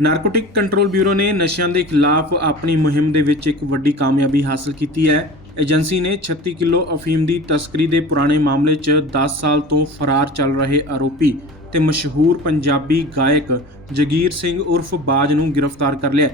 Narcotic control bureau ਨੇ ਨਸ਼ਿਆਂ ਦੇ ਖਿਲਾਫ ਆਪਣੀ ਮੁਹਿੰਮ ਦੇ ਵਿੱਚ ਇੱਕ ਵੱਡੀ ਕਾਮਯਾਬੀ ਹਾਸਲ ਕੀਤੀ ਹੈ। ਏਜੰਸੀ ਨੇ 36 ਕਿਲੋ ਅਫੀਮ ਦੀ ਤਸਕਰੀ ਦੇ ਪੁਰਾਣੇ ਮਾਮਲੇ 'ਚ 10 ਸਾਲ ਤੋਂ ਫਰਾਰ ਚੱਲ ਰਹੇ ਆਰੋਪੀ ਤੇ ਮਸ਼ਹੂਰ ਪੰਜਾਬੀ ਗਾਇਕ ਜਗੀਰ ਸਿੰਘ ਉਰਫ ਬਾਜ ਨੂੰ ਗ੍ਰਿਫਤਾਰ ਕਰ ਲਿਆ।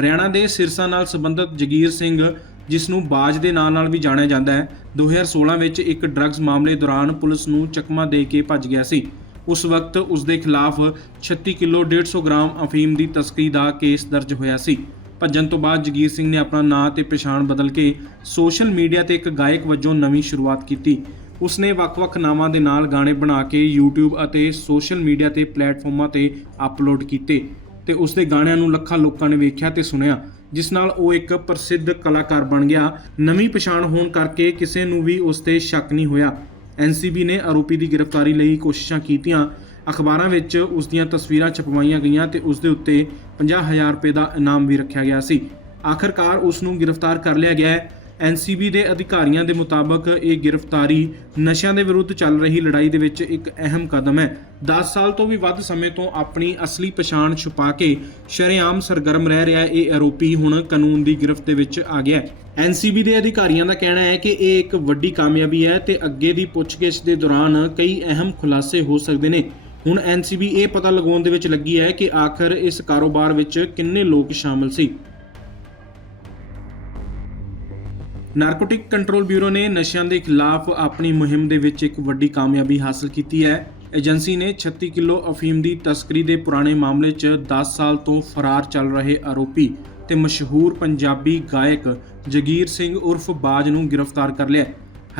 ਹਰਿਆਣਾ ਦੇ ਸਿਰਸਾ ਨਾਲ ਸੰਬੰਧਿਤ ਜਗੀਰ ਸਿੰਘ, ਜਿਸ ਨੂੰ ਬਾਜ ਦੇ ਨਾਂ ਨਾਲ ਵੀ ਜਾਣਿਆ ਜਾਂਦਾ ਹੈ 2016 ਵਿੱਚ ਇੱਕ ਡਰੱਗਸ ਮਾਮਲੇ ਦੌਰਾਨ ਪੁਲਿਸ ਨੂੰ ਚਕਮਾ ਦੇ ਕੇ ਭੱਜ ਗਿਆ ਸੀ। ਉਸ ਵਕਤ ਉਸ ਦੇ ਖਿਲਾਫ 36 ਕਿਲੋ 150 ਗ੍ਰਾਮ ਅਫੀਮ ਦੀ ਤਸਕਰੀ ਦਾ ਕੇਸ ਦਰਜ ਹੋਇਆ ਸੀ। ਭੱਜਣ ਤੋਂ ਬਾਅਦ ਜਗੀਰ ਸਿੰਘ ਨੇ ਆਪਣਾ ਨਾਂ ਤੇ ਪਛਾਣ ਬਦਲ ਕੇ ਸੋਸ਼ਲ ਮੀਡੀਆ ਤੇ ਇੱਕ ਗਾਇਕ ਵਜੋਂ ਨਵੀਂ ਸ਼ੁਰੂਆਤ ਕੀਤੀ। ਉਸਨੇ ਵੱਖ-ਵੱਖ ਨਾਵਾਂ ਦੇ ਨਾਲ ਗਾਣੇ ਬਣਾ ਕੇ YouTube ਅਤੇ ਸੋਸ਼ਲ ਮੀਡੀਆ ਤੇ ਪਲੇਟਫਾਰਮਾਂ ਤੇ ਅਪਲੋਡ ਕੀਤੇ ਤੇ ਉਸ ਦੇ ਗਾਣਿਆਂ ਨੂੰ ਲੱਖਾਂ ਲੋਕਾਂ ਨੇ ਵੇਖਿਆ ਤੇ ਸੁਣਿਆ, ਜਿਸ ਨਾਲ ਉਹ ਇੱਕ ਪ੍ਰਸਿੱਧ ਕਲਾਕਾਰ ਬਣ ਗਿਆ। ਨਵੀਂ ਪਛਾਣ ਹੋਣ ਕਰਕੇ ਕਿਸੇ ਨੂੰ ਵੀ ਉਸ ਤੇ ਸ਼ੱਕ ਨਹੀਂ ਹੋਇਆ। ਐਨਸੀਬੀ ਨੇ ਆਰੋਪੀ ਦੀ ਗ੍ਰਿਫਤਾਰੀ ਲਈ ਕੋਸ਼ਿਸ਼ਾਂ ਕੀਤੀਆਂ। ਅਖਬਾਰਾਂ ਵਿੱਚ ਉਸ ਦੀਆਂ ਤਸਵੀਰਾਂ ਛਪਵਾਈਆਂ ਗਈਆਂ ਤੇ ਉਸ ਦੇ ਉੱਤੇ 50000 ਰੁਪਏ ਦਾ ਇਨਾਮ ਵੀ ਰੱਖਿਆ ਗਿਆ ਸੀ। ਆਖਰਕਾਰ ਉਸ ਨੂੰ ਗ੍ਰਿਫਤਾਰ ਕਰ ਲਿਆ ਗਿਆ ਹੈ। ਐਨਸੀਬੀ ਦੇ ਅਧਿਕਾਰੀਆਂ ਦੇ ਮੁਤਾਬਕ ਇਹ ਗ੍ਰਿਫਤਾਰੀ ਨਸ਼ਿਆਂ ਦੇ ਵਿਰੁੱਧ ਚੱਲ ਰਹੀ ਲੜਾਈ ਦੇ ਵਿੱਚ ਇੱਕ ਅਹਿਮ ਕਦਮ ਹੈ। 10 ਸਾਲ ਤੋਂ ਵੀ ਵੱਧ ਸਮੇਂ ਤੋਂ ਆਪਣੀ ਅਸਲੀ ਪਛਾਣ ਛੁਪਾ ਕੇ ਸ਼ਰੇਆਮ ਸਰਗਰਮ ਰਹਿ ਰਿਹਾ ਇਹ ਆਰੋਪੀ ਹੁਣ ਕਾਨੂੰਨ ਦੀ ਗ੍ਰਿਫਤ ਦੇ ਵਿੱਚ ਆ ਗਿਆ ਹੈ। ਐਨਸੀਬੀ ਦੇ ਅਧਿਕਾਰੀਆਂ ਦਾ ਕਹਿਣਾ ਹੈ ਕਿ ਇਹ ਇੱਕ ਵੱਡੀ ਕਾਮਯਾਬੀ ਹੈ ਤੇ ਅੱਗੇ ਦੀ ਪੁੱਛਗਿੱਛ ਦੇ ਦੌਰਾਨ ਕਈ ਅਹਿਮ ਖੁਲਾਸੇ ਹੋ ਸਕਦੇ ਨੇ। ਹੁਣ ਐਨਸੀਬੀ ਇਹ ਪਤਾ ਲਗਾਉਣ ਦੇ ਵਿੱਚ ਲੱਗੀ ਹੈ ਕਿ ਆਖਰ ਇਸ ਕਾਰੋਬਾਰ ਵਿੱਚ ਕਿੰਨੇ ਲੋਕ ਸ਼ਾਮਲ ਸੀ। ਨਾਰਕੋਟਿਕ ਕੰਟਰੋਲ ਬਿਊਰੋ ਨੇ ਨਸ਼ਿਆਂ ਦੇ ਖਿਲਾਫ ਆਪਣੀ ਮੁਹਿੰਮ ਦੇ ਵਿੱਚ ਇੱਕ ਵੱਡੀ ਕਾਮਯਾਬੀ ਹਾਸਲ ਕੀਤੀ ਹੈ। ਏਜੰਸੀ ਨੇ 36 ਕਿਲੋ ਅਫੀਮ ਦੀ ਤਸਕਰੀ ਦੇ ਪੁਰਾਣੇ ਮਾਮਲੇ 'ਚ 10 ਸਾਲ ਤੋਂ ਫਰਾਰ ਚੱਲ ਰਹੇ ਆਰੋਪੀ ਤੇ ਮਸ਼ਹੂਰ ਪੰਜਾਬੀ ਗਾਇਕ ਜਗੀਰ ਸਿੰਘ ਉਰਫ ਬਾਜ ਨੂੰ ਗ੍ਰਿਫਤਾਰ ਕਰ ਲਿਆ।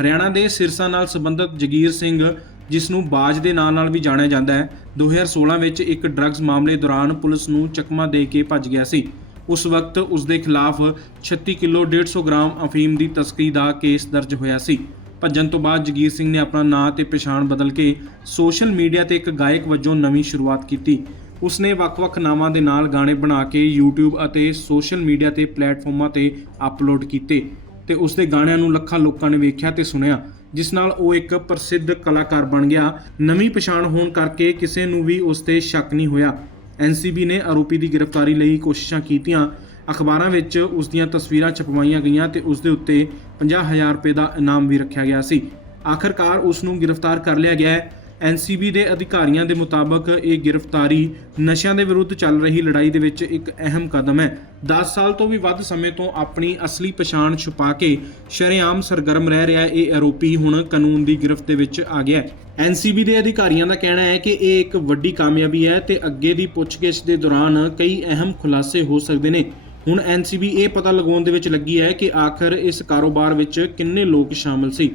ਹਰਿਆਣਾ ਦੇ ਸਿਰਸਾ ਨਾਲ ਸੰਬੰਧਿਤ ਜਗੀਰ ਸਿੰਘ, ਜਿਸ ਨੂੰ ਬਾਜ ਦੇ ਨਾਂ ਨਾਲ ਵੀ ਜਾਣਿਆ ਜਾਂਦਾ ਹੈ 2016 ਵਿੱਚ ਇੱਕ ਡਰੱਗਸ ਮਾਮਲੇ ਦੌਰਾਨ ਪੁਲਿਸ ਨੂੰ ਚਕਮਾ ਦੇ ਕੇ ਭੱਜ ਗਿਆ ਸੀ। ਉਸ ਵਕਤ ਉਸ ਦੇ ਖਿਲਾਫ 36 ਕਿਲੋ 150 ਗ੍ਰਾਮ ਅਫੀਮ ਦੀ ਤਸਕਰੀ ਦਾ ਕੇਸ ਦਰਜ ਹੋਇਆ ਸੀ। ਭੱਜਣ ਤੋਂ ਬਾਅਦ ਜਗੀਰ ਸਿੰਘ ਨੇ ਆਪਣਾ ਨਾਂ ਤੇ ਪਛਾਣ ਬਦਲ ਕੇ ਸੋਸ਼ਲ ਮੀਡੀਆ ਤੇ ਇੱਕ ਗਾਇਕ ਵਜੋਂ ਨਵੀਂ ਸ਼ੁਰੂਆਤ ਕੀਤੀ। ਉਸਨੇ ਵੱਖ-ਵੱਖ ਨਾਵਾਂ ਦੇ ਨਾਲ ਗਾਣੇ ਬਣਾ ਕੇ YouTube ਅਤੇ ਸੋਸ਼ਲ ਮੀਡੀਆ ਤੇ ਪਲੇਟਫਾਰਮਾਂ ਤੇ ਅਪਲੋਡ ਕੀਤੇ ਤੇ ਉਸ ਦੇ ਗਾਣਿਆਂ ਨੂੰ ਲੱਖਾਂ ਲੋਕਾਂ ਨੇ ਵੇਖਿਆ ਤੇ ਸੁਣਿਆ, ਜਿਸ ਨਾਲ ਉਹ ਇੱਕ ਪ੍ਰਸਿੱਧ ਕਲਾਕਾਰ ਬਣ ਗਿਆ। ਨਵੀਂ ਪਛਾਣ ਹੋਣ ਕਰਕੇ ਕਿਸੇ ਨੂੰ ਵੀ ਉਸ ਤੇ ਸ਼ੱਕ ਨਹੀਂ ਹੋਇਆ। ਐਨਸੀਬੀ ਨੇ ਆਰੋਪੀ ਦੀ ਗ੍ਰਿਫਤਾਰੀ ਲਈ ਕੋਸ਼ਿਸ਼ਾਂ ਕੀਤੀਆਂ। ਅਖਬਾਰਾਂ ਵਿੱਚ ਉਸ ਦੀਆਂ ਤਸਵੀਰਾਂ ਛਪਵਾਈਆਂ ਗਈਆਂ ਤੇ ਉਸ ਦੇ ਉੱਤੇ 50000 ਰੁਪਏ ਦਾ ਇਨਾਮ ਵੀ ਰੱਖਿਆ ਗਿਆ ਸੀ। ਆਖਰਕਾਰ ਉਸ ਨੂੰ ਗ੍ਰਿਫਤਾਰ ਕਰ ਲਿਆ ਗਿਆ ਹੈ। ਐਨਸੀਬੀ ਦੇ ਅਧਿਕਾਰੀਆਂ ਦੇ ਮੁਤਾਬਕ ਇਹ ਗ੍ਰਿਫਤਾਰੀ ਨਸ਼ਿਆਂ ਦੇ ਵਿਰੁੱਧ ਚੱਲ ਰਹੀ ਲੜਾਈ ਦੇ ਵਿੱਚ ਇੱਕ ਅਹਿਮ ਕਦਮ ਹੈ। 10 ਸਾਲ ਤੋਂ ਵੀ ਵੱਧ ਸਮੇਂ ਤੋਂ ਆਪਣੀ ਅਸਲੀ ਪਛਾਣ ਛੁਪਾ ਕੇ ਸ਼ਰੇਆਮ ਸਰਗਰਮ ਰਹਿ ਰਿਹਾ ਇਹ ਆਰੋਪੀ ਹੁਣ ਕਾਨੂੰਨ ਦੀ ਗ੍ਰਿਫਤ ਦੇ ਵਿੱਚ ਆ ਗਿਆ ਹੈ। ਐਨਸੀਬੀ ਦੇ ਅਧਿਕਾਰੀਆਂ ਦਾ ਕਹਿਣਾ ਹੈ ਕਿ ਇਹ ਇੱਕ ਵੱਡੀ ਕਾਮਯਾਬੀ ਹੈ ਤੇ ਅੱਗੇ ਦੀ ਪੁੱਛਗਿੱਛ ਦੇ ਦੌਰਾਨ ਕਈ ਅਹਿਮ ਖੁਲਾਸੇ ਹੋ ਸਕਦੇ ਨੇ। ਹੁਣ ਐਨਸੀਬੀ ਇਹ ਪਤਾ ਲਗਾਉਣ ਦੇ ਵਿੱਚ ਲੱਗੀ ਹੈ ਕਿ ਆਖਰ ਇਸ ਕਾਰੋਬਾਰ ਵਿੱਚ ਕਿੰਨੇ ਲੋਕ ਸ਼ਾਮਲ ਸੀ।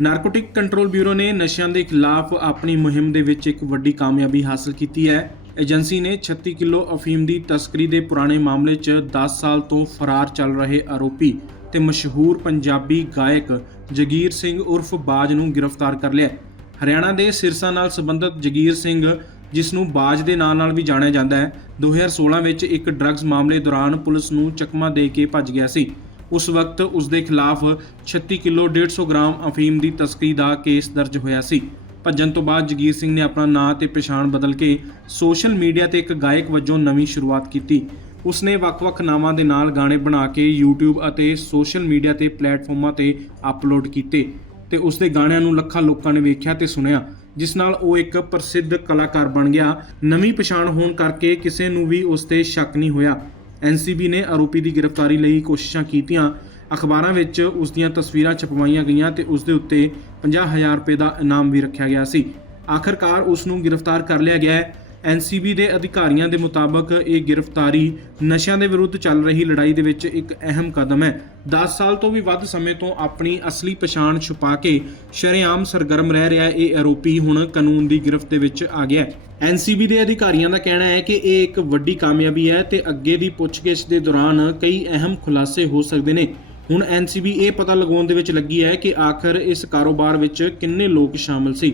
ਨਾਰਕੋਟਿਕ ਕੰਟਰੋਲ ਬਿਊਰੋ ਨੇ ਨਸ਼ਿਆਂ ਦੇ ਖਿਲਾਫ ਆਪਣੀ ਮੁਹਿੰਮ ਦੇ ਵਿੱਚ ਇੱਕ ਵੱਡੀ ਕਾਮਯਾਬੀ ਹਾਸਲ ਕੀਤੀ ਹੈ। ਏਜੰਸੀ ਨੇ 36 ਕਿਲੋ ਅਫੀਮ ਦੀ ਤਸਕਰੀ ਦੇ ਪੁਰਾਣੇ ਮਾਮਲੇ 'ਚ 10 ਸਾਲ ਤੋਂ ਫਰਾਰ ਚੱਲ ਰਹੇ ਆਰੋਪੀ ਤੇ ਮਸ਼ਹੂਰ ਪੰਜਾਬੀ ਗਾਇਕ ਜਗੀਰ ਸਿੰਘ ਉਰਫ ਬਾਜ ਨੂੰ ਗ੍ਰਿਫਤਾਰ ਕਰ ਲਿਆ। ਹਰਿਆਣਾ ਦੇ ਸਿਰਸਾ ਨਾਲ ਸੰਬੰਧਿਤ ਜਗੀਰ ਸਿੰਘ, ਜਿਸ ਨੂੰ ਬਾਜ ਦੇ ਨਾਂ ਨਾਲ ਵੀ ਜਾਣਿਆ ਜਾਂਦਾ ਹੈ 2016 ਵਿੱਚ ਇੱਕ ਡਰੱਗਸ ਮਾਮਲੇ ਦੌਰਾਨ ਪੁਲਿਸ ਨੂੰ ਚਕਮਾ ਦੇ ਕੇ ਭੱਜ ਗਿਆ ਸੀ। ਉਸ ਵਕਤ ਉਸ ਦੇ ਖਿਲਾਫ 36 ਕਿਲੋ 150 ਗ੍ਰਾਮ ਅਫੀਮ ਦੀ ਤਸਕਰੀ ਦਾ ਕੇਸ ਦਰਜ ਹੋਇਆ ਸੀ। ਭੱਜਣ ਤੋਂ ਬਾਅਦ ਜਗੀਰ ਸਿੰਘ ਨੇ ਆਪਣਾ ਨਾਂ ਤੇ ਪਛਾਣ ਬਦਲ ਕੇ ਸੋਸ਼ਲ ਮੀਡੀਆ ਤੇ ਇੱਕ ਗਾਇਕ ਵਜੋਂ ਨਵੀਂ ਸ਼ੁਰੂਆਤ ਕੀਤੀ। ਉਸਨੇ ਵੱਖ-ਵੱਖ ਨਾਵਾਂ ਦੇ ਨਾਲ ਗਾਣੇ ਬਣਾ ਕੇ YouTube ਅਤੇ ਸੋਸ਼ਲ ਮੀਡੀਆ ਤੇ ਪਲੇਟਫਾਰਮਾਂ ਤੇ ਅਪਲੋਡ ਕੀਤੇ ਤੇ ਉਸ ਦੇ ਗਾਣਿਆਂ ਨੂੰ ਲੱਖਾਂ ਲੋਕਾਂ ਨੇ ਵੇਖਿਆ ਤੇ ਸੁਣਿਆ, ਜਿਸ ਨਾਲ ਉਹ ਇੱਕ ਪ੍ਰਸਿੱਧ ਕਲਾਕਾਰ ਬਣ ਗਿਆ। ਨਵੀਂ ਪਛਾਣ ਹੋਣ ਕਰਕੇ ਕਿਸੇ ਨੂੰ ਵੀ ਉਸ ਤੇ ਸ਼ੱਕ ਨਹੀਂ ਹੋਇਆ। ਐਨਸੀਬੀ ਨੇ ਆਰੋਪੀ ਦੀ ਗ੍ਰਿਫਤਾਰੀ ਲਈ ਕੋਸ਼ਿਸ਼ਾਂ ਕੀਤੀਆਂ। ਅਖਬਾਰਾਂ ਵਿੱਚ ਉਸ ਦੀਆਂ ਤਸਵੀਰਾਂ ਛਪਵਾਈਆਂ ਗਈਆਂ ਤੇ ਉਸ ਦੇ ਉੱਤੇ 50000 ਰੁਪਏ ਦਾ ਇਨਾਮ ਵੀ ਰੱਖਿਆ ਗਿਆ ਸੀ। ਆਖਰਕਾਰ ਉਸ ਨੂੰ ਗ੍ਰਿਫਤਾਰ ਕਰ ਲਿਆ ਗਿਆ ਹੈ। ਐਨਸੀਬੀ ਦੇ ਅਧਿਕਾਰੀਆਂ ਦੇ ਮੁਤਾਬਕ ਇਹ ਗ੍ਰਿਫਤਾਰੀ ਨਸ਼ਿਆਂ ਦੇ ਵਿਰੁੱਧ ਚੱਲ ਰਹੀ ਲੜਾਈ ਦੇ ਵਿੱਚ ਇੱਕ ਅਹਿਮ ਕਦਮ ਹੈ। 10 ਸਾਲ ਤੋਂ ਵੀ ਵੱਧ ਸਮੇਂ ਤੋਂ ਆਪਣੀ ਅਸਲੀ ਪਛਾਣ ਛੁਪਾ ਕੇ ਸ਼ਰੇਆਮ ਸਰਗਰਮ ਰਹਿ ਰਿਹਾ ਇਹ ਆਰੋਪੀ ਹੁਣ ਕਾਨੂੰਨ ਦੀ ਗ੍ਰਿਫਤ ਦੇ ਵਿੱਚ ਆ ਗਿਆ ਹੈ। ਐਨਸੀਬੀ ਦੇ ਅਧਿਕਾਰੀਆਂ ਦਾ ਕਹਿਣਾ ਹੈ ਕਿ ਇਹ ਇੱਕ ਵੱਡੀ ਕਾਮਯਾਬੀ ਹੈ ਤੇ ਅੱਗੇ ਦੀ ਪੁੱਛਗਿੱਛ ਦੇ ਦੌਰਾਨ ਕਈ ਅਹਿਮ ਖੁਲਾਸੇ ਹੋ ਸਕਦੇ ਨੇ। ਹੁਣ ਐਨਸੀਬੀ ਇਹ ਪਤਾ ਲਗਾਉਣ ਦੇ ਵਿੱਚ ਲੱਗੀ ਹੈ ਕਿ ਆਖਰ ਇਸ ਕਾਰੋਬਾਰ ਵਿੱਚ ਕਿੰਨੇ ਲੋਕ ਸ਼ਾਮਲ ਸੀ।